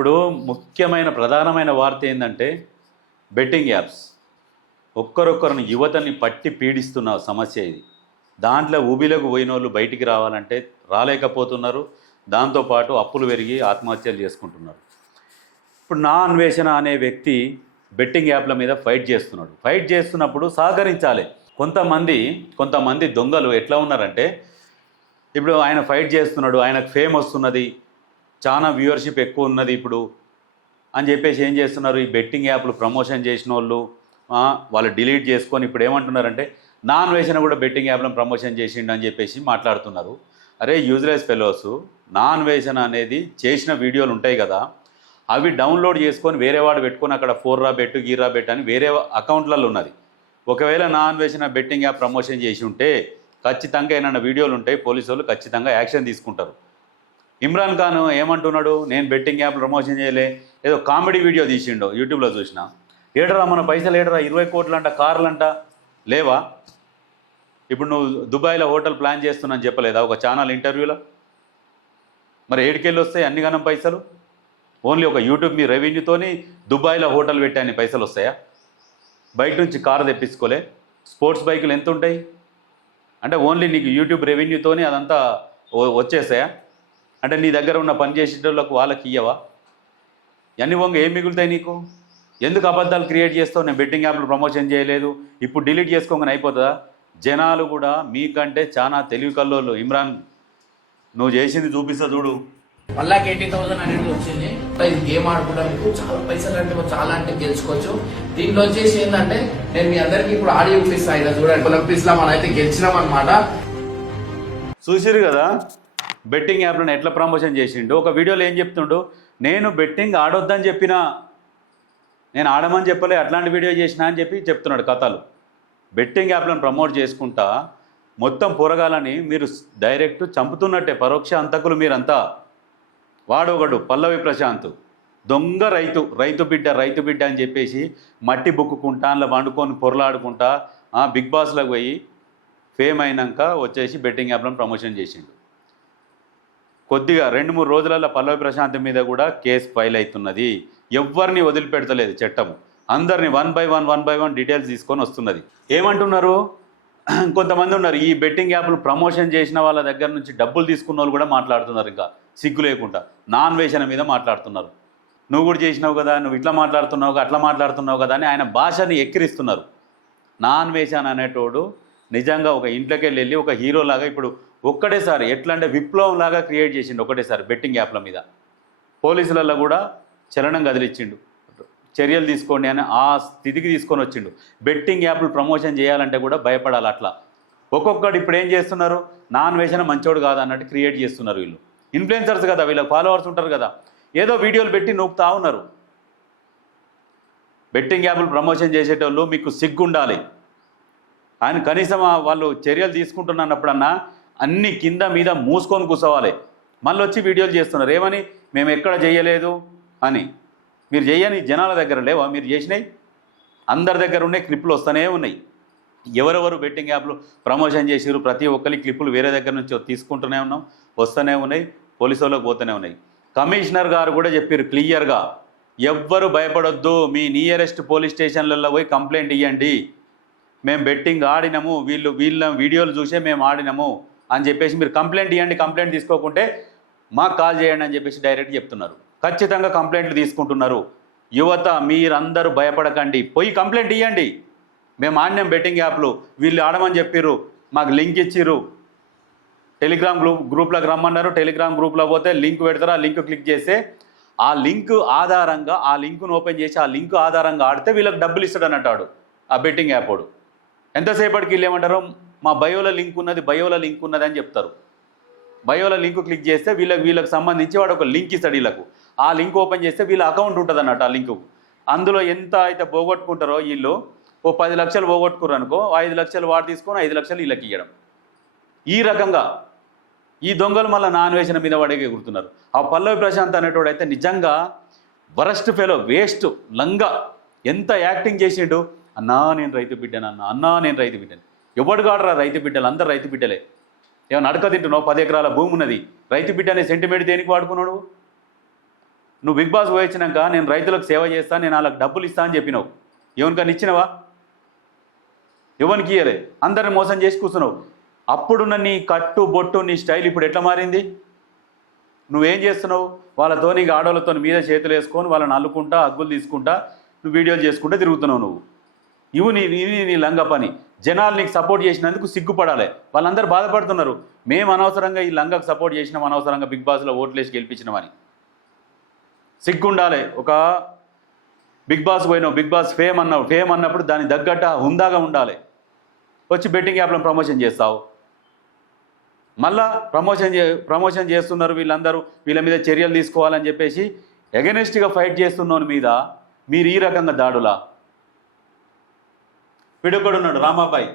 ఇప్పుడు ముఖ్యమైన ప్రధానమైన వార్త ఏంటంటే బెట్టింగ్ యాప్స్ ఒక్కరొక్కరిని యువతని పట్టి పీడిస్తున్న సమస్య ఇది. దాంట్లో ఊబిలోకి పోయిన వాళ్ళు బయటికి రావాలంటే రాలేకపోతున్నారు. దాంతోపాటు అప్పులు పెరిగి ఆత్మహత్యలు చేసుకుంటున్నారు. ఇప్పుడు నా అన్వేషణ అనే వ్యక్తి బెట్టింగ్ యాప్ల మీద ఫైట్ చేస్తున్నాడు. ఫైట్ చేస్తున్నప్పుడు సహకరించాలి. కొంతమంది దొంగలు ఎట్లా ఉన్నారంటే, ఇప్పుడు ఆయన ఫైట్ చేస్తున్నాడు, ఆయనకు ఫేమ్ వస్తున్నది, చాలా వ్యూవర్షిప్ ఎక్కువ ఉన్నది ఇప్పుడు అని చెప్పేసి ఏం చేస్తున్నారు, ఈ బెట్టింగ్ యాప్లు ప్రమోషన్ చేసిన వాళ్ళు డిలీట్ చేసుకొని ఇప్పుడు ఏమంటున్నారంటే నా అన్వేషణ కూడా బెట్టింగ్ యాప్లను ప్రమోషన్ చేసిండు అని చెప్పేసి మాట్లాడుతున్నారు. అరే యూజ్లెస్ ఫెలోస్, నా అన్వేషణ అనేది చేసిన వీడియోలు ఉంటాయి కదా, అవి డౌన్లోడ్ చేసుకొని వేరే వాడు పెట్టుకొని అక్కడ 4రా బెట్ గీరా బెట్ అని వేరే అకౌంట్లలో ఉన్నది. ఒకవేళ నా అన్వేషణ బెట్టింగ్ యాప్ ప్రమోషన్ చేసి ఉంటే ఖచ్చితంగా ఏమైనా వీడియోలు ఉంటాయి, పోలీసు వాళ్ళు ఖచ్చితంగా యాక్షన్ తీసుకుంటారు. ఇమ్రాన్ ఖాన్ ఏమంటున్నాడు, నేను బెట్టింగ్ యాప్ ప్రమోషన్ చేయలే, ఏదో కామెడీ వీడియో తీసిండు యూట్యూబ్లో చూసిన. ఏడరా మన పైసలు ఏడరా, 20 కోట్లంట, కార్లంట లేవా? ఇప్పుడు నువ్వు దుబాయ్లో హోటల్ ప్లాన్ చేస్తున్నాను చెప్పలేదా ఒక ఛానల్ ఇంటర్వ్యూలో? మరి ఏడికెళ్ళి వస్తాయి అన్ని గనం పైసలు? ఓన్లీ ఒక యూట్యూబ్ మీ రెవెన్యూతోని దుబాయ్లో హోటల్ పెట్టి అన్ని పైసలు వస్తాయా? బయట నుంచి కారు తెప్పించుకోలే, స్పోర్ట్స్ బైకులు ఎంత ఉంటాయి అంటే ఓన్లీ నీకు యూట్యూబ్ రెవెన్యూతోని అదంతా వచ్చేసాయా? అంటే నీ దగ్గర ఉన్న పని చేసేటోళ్ళకు వాళ్ళకి ఇయ్యవా? అన్ని వంగ ఏం మిగులుతాయి నీకు? ఎందుకు అబద్ధాలు క్రియేట్ చేస్తావు? నేను బెట్టింగ్ యాప్లు ప్రమోషన్ చేయలేదు, ఇప్పుడు డిలీట్ చేసుకోగానే అయిపోతుందా? జనాలు కూడా మీకంటే చాలా తెలివి కల్లోళ్ళు. ఇమ్రాన్, నువ్వు చేసింది చూపిస్తా చూడు. 1,80,000 అనేది వచ్చింది. ఇది గేమ్ ఆడుకోవడానికి చాలా పైసలు అంటే గెలుచుకోవచ్చు. దీంట్లో వచ్చేసి ఏంటంటే నేను మీ అందరికి ఇప్పుడు ఆడియో ప్లీస్ అయినా చూడండి, ఒలింపిక్స్ లో మనం అయితే గెలిచినాం అనమాట. చూసిరు కదా బెట్టింగ్ యాప్లను ఎట్లా ప్రమోషన్ చేసిండు. ఒక వీడియోలో ఏం చెప్తుండు, నేను బెట్టింగ్ ఆడొద్దని చెప్పినా, నేను ఆడమని చెప్పలే, అట్లాంటి వీడియో చేసినా అని చెప్పి చెప్తున్నాడు కథలు. బెట్టింగ్ యాప్లను ప్రమోట్ చేసుకుంటా మొత్తం పొరగాలని మీరు డైరెక్ట్ చంపుతున్నట్టే, పరోక్ష అంతకులు మీరంతా. వాడు ఒకడు పల్లవి ప్రశాంత్ దొంగ రైతు బిడ్డ అని చెప్పేసి మట్టి బుక్కుకుంటా అందులో వండుకొని పొరలాడుకుంటా బిగ్ బాస్లోకి పోయి ఫేమ్ అయినాక వచ్చేసి బెట్టింగ్ యాప్లను ప్రమోషన్ చేసిండు. కొద్దిగా 2-3 రోజులలో పల్లవి ప్రశాంత్ మీద కూడా కేసు ఫైల్ అవుతున్నది. ఎవరిని వదిలిపెడతలేదు చట్టము. అందరినీ వన్ బై వన్ డీటెయిల్స్ తీసుకొని వస్తున్నది. ఏమంటున్నారు, కొంతమంది ఉన్నారు ఈ బెట్టింగ్ యాప్లు ప్రమోషన్ చేసిన వాళ్ళ దగ్గర నుంచి డబ్బులు తీసుకున్న వాళ్ళు కూడా మాట్లాడుతున్నారు. ఇంకా సిగ్గు లేకుండా నా అన్వేషణ మీద మాట్లాడుతున్నారు. నువ్వు కూడా చేసినావు కదా, నువ్వు ఇట్లా మాట్లాడుతున్నావు అట్లా మాట్లాడుతున్నావు కదా అని ఆయన భాషని ఎక్కిరిస్తున్నారు. నా అన్వేషణ అనేటోడు నిజంగా ఒక ఇంట్లోకి వెళ్ళి ఒక హీరోలాగా ఇప్పుడు ఒక్కటేసారి ఎట్లా అంటే విప్లవంలాగా క్రియేట్ చేసిండు. ఒకటేసారి బెట్టింగ్ యాప్ల మీద పోలీసులలో కూడా చలనం కదిలిచ్చిండు, చర్యలు తీసుకోండి అని ఆ స్థితికి తీసుకొని వచ్చిండు. బెట్టింగ్ యాప్లు ప్రమోషన్ చేయాలంటే కూడా భయపడాలి. అట్లా ఒక్కొక్కటి ఇప్పుడు ఏం చేస్తున్నారు, నా అన్వేషణ మంచోడు కాదు అన్నట్టు క్రియేట్ చేస్తున్నారు. వీళ్ళు ఇన్ఫ్లుయెన్సర్స్ కదా, వీళ్ళకి ఫాలోవర్స్ ఉంటారు కదా, ఏదో వీడియోలు పెట్టి నూపుతా ఉన్నారు. బెట్టింగ్ యాప్లు ప్రమోషన్ చేసేటోళ్ళు మీకు సిగ్గుండాలి. ఆయన కనీసం వాళ్ళు చర్యలు తీసుకుంటున్నప్పుడన్నా అన్ని కింద మీద మూసుకొని కూర్చోవాలి. మళ్ళీ వచ్చి వీడియోలు చేస్తున్నారు ఏమని, మేము ఎక్కడ చేయలేదు అని. మీరు చేయని జనాల దగ్గర లేవా? మీరు చేసినాయి అందరి దగ్గర ఉన్నాయి, క్లిప్పులు వస్తూనే ఉన్నాయి. ఎవరెవరు బెట్టింగ్ యాప్లు ప్రమోషన్ చేసారు ప్రతి ఒక్కరి క్లిప్పులు వేరే దగ్గర నుంచి తీసుకుంటూనే ఉన్నాం, వస్తూనే ఉన్నాయి, పోలీసు వాళ్ళకి పోతూనే ఉన్నాయి. కమిషనర్ గారు కూడా చెప్పారు క్లియర్గా, ఎవ్వరు భయపడొద్దు, మీ నియరెస్ట్ పోలీస్ స్టేషన్లలో పోయి కంప్లైంట్ ఇవ్వండి, మేము బెట్టింగ్ ఆడినాము, వీళ్ళ వీడియోలు చూసే మేము ఆడినాము అని చెప్పేసి మీరు కంప్లైంట్ ఇవ్వండి, కంప్లైంట్ తీసుకోకుంటే మాకు కాల్ చేయండి అని చెప్పేసి డైరెక్ట్ చెప్తున్నారు. ఖచ్చితంగా కంప్లైంట్లు తీసుకుంటున్నారు. యువత మీరందరూ భయపడకండి, పోయి కంప్లైంట్ ఇవ్వండి. మేము ఆడినాం బెట్టింగ్ యాప్లు, వీళ్ళు ఆడమని చెప్పారు, మాకు లింక్ ఇచ్చిర్రు, టెలిగ్రామ్ గ్రూప్లోకి రమ్మన్నారు, టెలిగ్రామ్ గ్రూప్లో పోతే లింక్ పెడతారు, ఆ లింక్ క్లిక్ చేస్తే ఆ లింక్ ఆధారంగా ఆ లింకును ఓపెన్ చేసి ఆ లింక్ ఆధారంగా ఆడితే వీళ్ళకి డబ్బులు ఇస్తాడని అంటాడు ఆ బెట్టింగ్ యాప్ వాడు. ఎంతసేపటికి వీళ్ళు ఏమంటారు, మా బయోలో లింక్ ఉన్నది అని చెప్తారు. బయోలో లింక్ క్లిక్ చేస్తే వీళ్ళకి సంబంధించి వాడు ఒక లింక్ ఇస్తాడు వీళ్ళకు. ఆ లింక్ ఓపెన్ చేస్తే వీళ్ళ అకౌంట్ ఉంటుంది అన్నట్టు. ఆ లింకు అందులో ఎంత అయితే పోగొట్టుకుంటారో వీళ్ళు, ఓ 10 లక్షలు పోగొట్టుకున్నారు అనుకో, 5 లక్షలు వాడు తీసుకొని 5 లక్షలు వీళ్ళకి ఇవ్వడం. ఈ రకంగా ఈ దొంగలు మళ్ళీ నా అన్వేషణ మీద వాడికి ఎగురుతున్నారు. ఆ పల్లవి ప్రశాంత్ అనేటోడు అయితే నిజంగా వరస్ట్ ఫెలో, వేస్ట్ లంగా. ఎంత యాక్టింగ్ చేసిండు, అన్నా నేను రైతు బిడ్డను, అన్నా నేను రైతు బిడ్డను. ఎవడు కాడరా రైతు బిడ్డలు, అందరు రైతు బిడ్డలే. ఏమన్నా అడక తింటున్నావు, 10 ఎకరాల భూమి ఉన్నది, రైతు బిడ్డ అనే సెంటిమెంట్ దేనికి వాడుకున్నాడు? నువ్వు బిగ్ బాస్ పోయించినాక నేను రైతులకు సేవ చేస్తాను, నేను వాళ్ళకి డబ్బులు ఇస్తాను అని చెప్పినావు. ఎవరికైనా ఇచ్చినవా? ఎవరికి ఇయ్యలే, అందరిని మోసం చేసి కూర్చున్నావు. అప్పుడున్న నీ కట్టు బొట్టు నీ స్టైల్ ఇప్పుడు ఎట్లా మారింది? నువ్వేం చేస్తున్నావు? వాళ్ళతో నీకు ఆడవాళ్ళతో మీద చేతులు వేసుకొని వాళ్ళని అల్లుకుంటా హగ్గులు తీసుకుంటా నువ్వు వీడియోలు చేసుకుంటూ తిరుగుతున్నావు. నువ్వు నీ లంగ పని. జనాలు నీకు సపోర్ట్ చేసినందుకు సిగ్గుపడాలి. వాళ్ళందరూ బాధపడుతున్నారు, మేము అనవసరంగా ఈ లంగకు సపోర్ట్ చేసినాం, అనవసరంగా బిగ్ బాస్లో ఓట్లేసి గెలిపించినామని. సిగ్గుండాలి. ఒక బిగ్ బాస్ పోయినావు, బిగ్ బాస్ ఫేమ్ అన్నప్పుడు దాని తగ్గట్ట హుందాగా ఉండాలి. వచ్చి బెట్టింగ్ యాప్లను ప్రమోషన్ చేస్తావు. మళ్ళా ప్రమోషన్ చేస్తున్నారు వీళ్ళందరూ, వీళ్ళ మీద చర్యలు తీసుకోవాలని చెప్పేసి ఎగనెస్ట్గా ఫైట్ చేస్తున్నోని మీద మీరు ఈ రకంగా దాడులా? వీడొక్కడున్నాడు రామాబాయ్,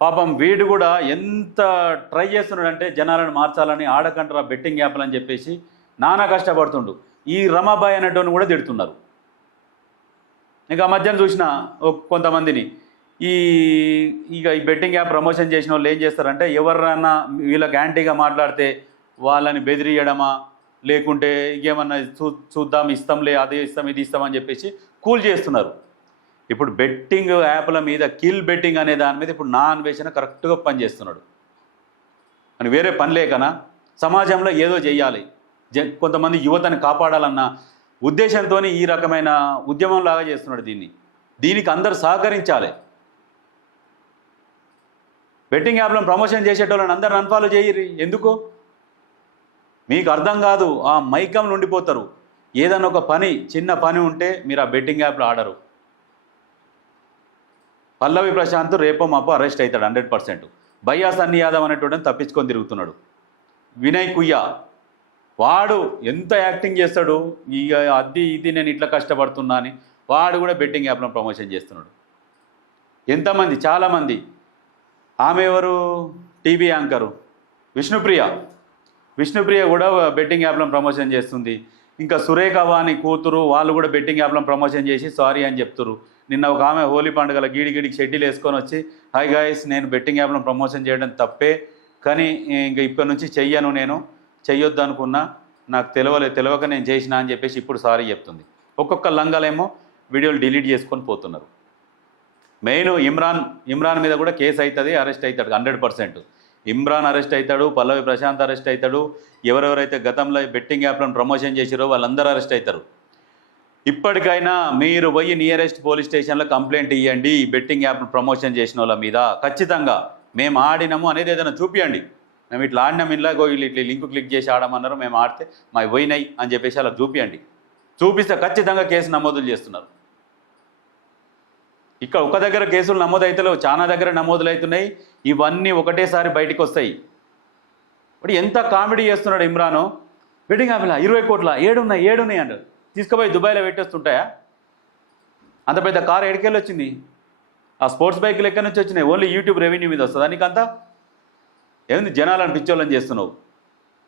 పాపం వీడు కూడా ఎంత ట్రై చేస్తున్నాడంటే జనాలను మార్చాలని, ఆడకంటారా బెట్టింగ్ యాప్లు అని చెప్పేసి నానా కష్టపడుతుండు. ఈ రమాబాయ్ అనేటోని కూడా తిడుతున్నారు. ఇంకా మధ్యాహ్నం చూసిన కొంతమందిని ఈ బెట్టింగ్ యాప్ ప్రమోషన్ చేసిన వాళ్ళు ఏం చేస్తారంటే, ఎవరన్నా వీళ్ళకి యాంటీగా మాట్లాడితే వాళ్ళని బెదిరియడమా, లేకుంటే ఇంకేమన్నా చూద్దాం ఇస్తాంలే, అదే ఇస్తాం ఇది ఇస్తామని చెప్పేసి కూల్ చేస్తున్నారు. ఇప్పుడు బెట్టింగ్ యాప్ల మీద కిల్ బెట్టింగ్ అనే దాని మీద ఇప్పుడు నా అన్వేషణ కరెక్ట్గా పనిచేస్తున్నాడు. అని వేరే పని లేకనా సమాజంలో ఏదో చెయ్యాలి, కొంతమంది యువతని కాపాడాలన్న ఉద్దేశంతో ఈ రకమైన ఉద్యమంలాగా చేస్తున్నాడు. దీనికి అందరూ సహకరించాలి. బెట్టింగ్ యాప్లను ప్రమోషన్ చేసేటోళ్ళని అందరూ అన్ఫాలో చేయరు. ఎందుకు మీకు అర్థం కాదు. ఆ మైకంలో ఉండిపోతారు. ఏదైనా ఒక పని, చిన్న పని ఉంటే మీరు ఆ బెట్టింగ్ యాప్లో ఆడరు. పల్లవి ప్రశాంత్ రేపో మాపో అరెస్ట్ అవుతాడు 100%. భయ్యా సన్నీ యాదవ్ అనేటువంటి తప్పించుకొని తిరుగుతున్నాడు. వినయ్ కుయ్యా వాడు ఎంత యాక్టింగ్ చేస్తాడు, ఇక ఇది నేను ఇట్లా కష్టపడుతున్నా అని వాడు కూడా బెట్టింగ్ యాప్లను ప్రమోషన్ చేస్తున్నాడు. ఎంతమంది, చాలామంది. ఆమె ఎవరు, టీవీ యాంకరు విష్ణుప్రియ కూడా బెట్టింగ్ యాప్లను ప్రమోషన్ చేస్తుంది. ఇంకా సురేఖ వాణి కూతురు వాళ్ళు కూడా బెట్టింగ్ యాప్లను ప్రమోషన్ చేసి సారీ అని చెప్తున్నారు. నిన్న ఒక ఆమె హోలీ పండుగల గీడికి షెడ్యూల్ వేసుకొని వచ్చి, హాయ్ గాయస్ నేను బెట్టింగ్ యాప్లను ప్రమోషన్ చేయడం తప్పే, కానీ ఇంకా ఇప్పటి నుంచి చెయ్యను, నేను చెయ్యొద్దు అనుకున్నా, నాకు తెలియక నేను చేసిన అని చెప్పేసి ఇప్పుడు సారీ చెప్తుంది. ఒక్కొక్క లంగాలేమో వీడియోలు డిలీట్ చేసుకొని పోతున్నారు. మెయిన్ ఇమ్రాన్ మీద కూడా కేసు అవుతుంది, అరెస్ట్ అవుతాడు 100%. ఇమ్రాన్ అరెస్ట్ అవుతాడు, పల్లవి ప్రశాంత్ అరెస్ట్ అవుతాడు, ఎవరెవరైతే గతంలో బెట్టింగ్ యాప్లను ప్రమోషన్ చేసిరో వాళ్ళందరూ అరెస్ట్ అవుతారు. ఇప్పటికైనా మీరు పోయి నియరెస్ట్ పోలీస్ స్టేషన్లో కంప్లైంట్ ఇవ్వండి. బెట్టింగ్ యాప్ను ప్రమోషన్ చేసిన వాళ్ళ మీద ఖచ్చితంగా మేము ఆడినాము అనేది ఏదైనా చూపించండి. మేము ఇట్లా ఆడినాము, ఇట్లా లింక్ క్లిక్ చేసి ఆడమన్నారు, మేము ఆడితే మా పోయినాయి అని చెప్పేసి అలా చూపించండి. చూపిస్తే ఖచ్చితంగా కేసు నమోదులు చేస్తున్నారు. ఇక్కడ ఒక దగ్గర కేసులు నమోదవుతలేవు, చాలా దగ్గర నమోదులు అవుతున్నాయి. ఇవన్నీ ఒకటేసారి బయటకు వస్తాయి. ఇప్పుడు ఎంత కామెడీ చేస్తున్నాడు ఇమ్రాను. బెట్టింగ్ యాప్లా 20 కోట్ల ఏడున్నాయి అంటారు. తీసుకుపోయి దుబాయ్లో పెట్టేస్తుంటాయా? అంత పెద్ద కారు ఎక్కడికెళ్ళి వచ్చింది? ఆ స్పోర్ట్స్ బైక్లు ఎక్కడి నుంచి వచ్చినాయి? ఓన్లీ యూట్యూబ్ రెవెన్యూ మీద వస్తుందా నీకంతా? ఏంది జనాలను పిచ్చోళ్ళని చేస్తున్నావు?